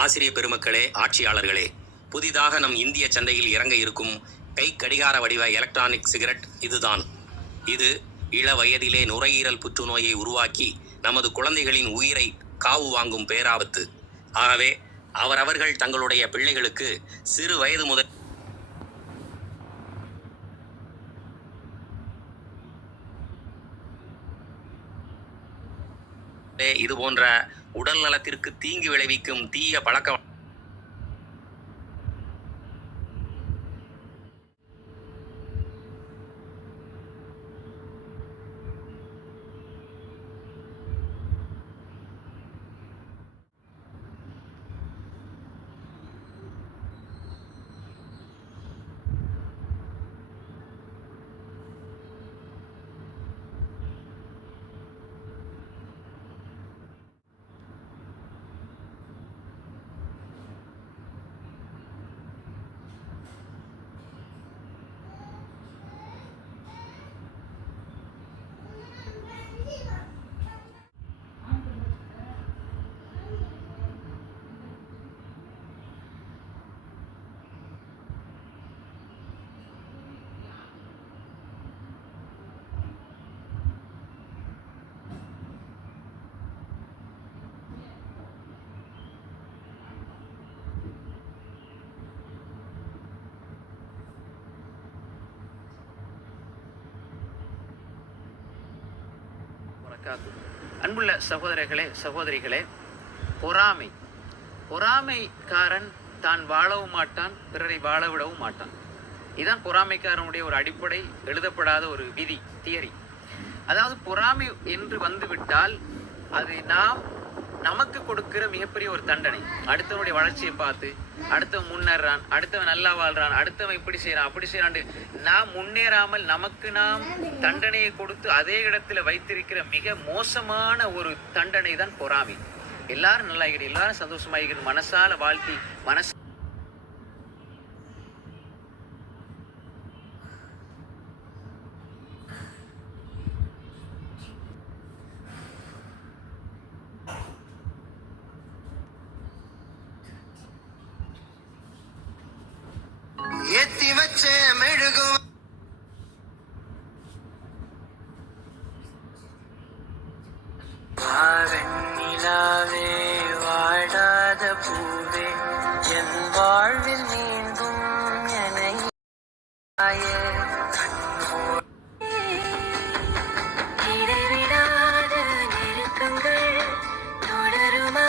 ஆசிரிய பெருமக்களே ஆட்சியாளர்களே புதிதாக நம் இந்திய சந்தையில் இறங்க இருக்கும் கை கடிகார வடிவ எலக்ட்ரானிக் சிகரெட் இதுதான். இது இள வயதிலே நுரையீரல் புற்றுநோயை உருவாக்கி நமது குழந்தைகளின் உயிரை காவு வாங்கும் பேராபத்து. ஆகவே அவரவர்கள் தங்களுடைய பிள்ளைகளுக்கு சிறு வயது முதல் இது போன்ற உடல் நலத்திற்கு தீங்கு விளைவிக்கும் தீய பழக்க வரகாத்து. அன்புள்ள சகோதரர்களே சகோதரிகளே பொறாமை. பொறாமைக்காரன் தான் வாழவும் மாட்டான் பிறரை வாழ விடவும் மாட்டான். இதுதான் பொறாமைக்காரனுடைய ஒரு அடிப்படை எழுதப்படாத ஒரு விதி தியரி. அதாவது பொறாமை என்று வந்துவிட்டால் அது நாம் நமக்கு கொடுக்கிற மிகப்பெரிய ஒரு தண்டனை. அடுத்தவனுடைய வளர்ச்சியை பார்த்து அடுத்தவன் முன்னேறான் அடுத்தவன் நல்லா வாழ்றான் அடுத்தவன் இப்படி செய்யறான் அப்படி செய்யறான் நாம் முன்னேறாமல் நமக்கு நாம் தண்டனையை கொடுத்து அதே இடத்துல வைத்திருக்கிற மிக மோசமான ஒரு தண்டனை தான் பொறாமை. எல்லாரும் நல்லா இருக்கணும் எல்லாரும் சந்தோஷமா மனசால வாழ்த்தி மனசு வாழ்வில் மீண்டும் இடைவிடாத தொடருமா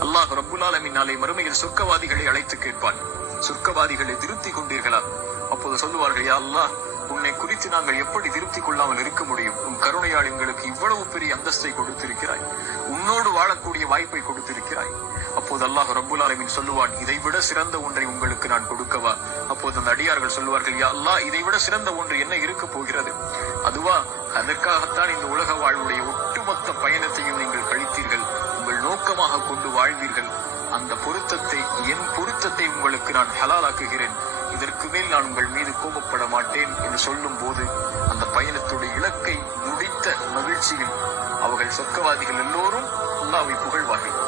அல்லாஹ் ரப்புல் நாளை மறுமையில் சொர்க்கவாதிகளை அழைத்து கேட்பான். சொர்க்கவாதிகளை திருத்திக் கொண்டீர்களா? அப்போது சொல்லுவார்கள் யா அல்லாஹ் உன்னை குறித்து நாங்கள் எப்படி திருப்தி கொள்ளாமல் இருக்க முடியும்? உன் கருணையால் எங்களுக்கு இவ்வளவு பெரிய அந்தஸ்தை கொடுத்திருக்கிறாய். உன்னோடு வாழக்கூடிய வாய்ப்பை கொடுத்திருக்கிறாய். அப்போது அல்லாஹ் ரப்புல் சொல்லுவான் இதைவிட சிறந்த ஒன்றை உங்களுக்கு நான் கொடுக்கவா? அப்போது அந்த அடியார்கள் சொல்லுவார்கள் யா அல்லாஹ் இதைவிட சிறந்த ஒன்று என்ன இருக்க போகிறது? அதுவா அதற்காகத்தான் இந்த உலக வாழ்வுடைய ஒட்டுமொத்த பயணத்தையும் நீங்கள் கழித்தீர்கள். உங்கள் நோக்கமாக கொண்டு வாழ்வீர்கள். அந்த பொருத்தத்தை என் பொருத்தத்தை உங்களுக்கு நான் ஹலாலாக்குகிறேன். இதற்கு மேல் நான் உங்கள் மீது கோபப்பட மாட்டேன் என்று சொல்லும் போது அந்த பயணத்துடைய இலக்கை முடித்த மகிழ்ச்சியில் அவர்கள் சொர்க்கவாதிகள் எல்லோரும் அல்லாவை புகழ்வார்கள்.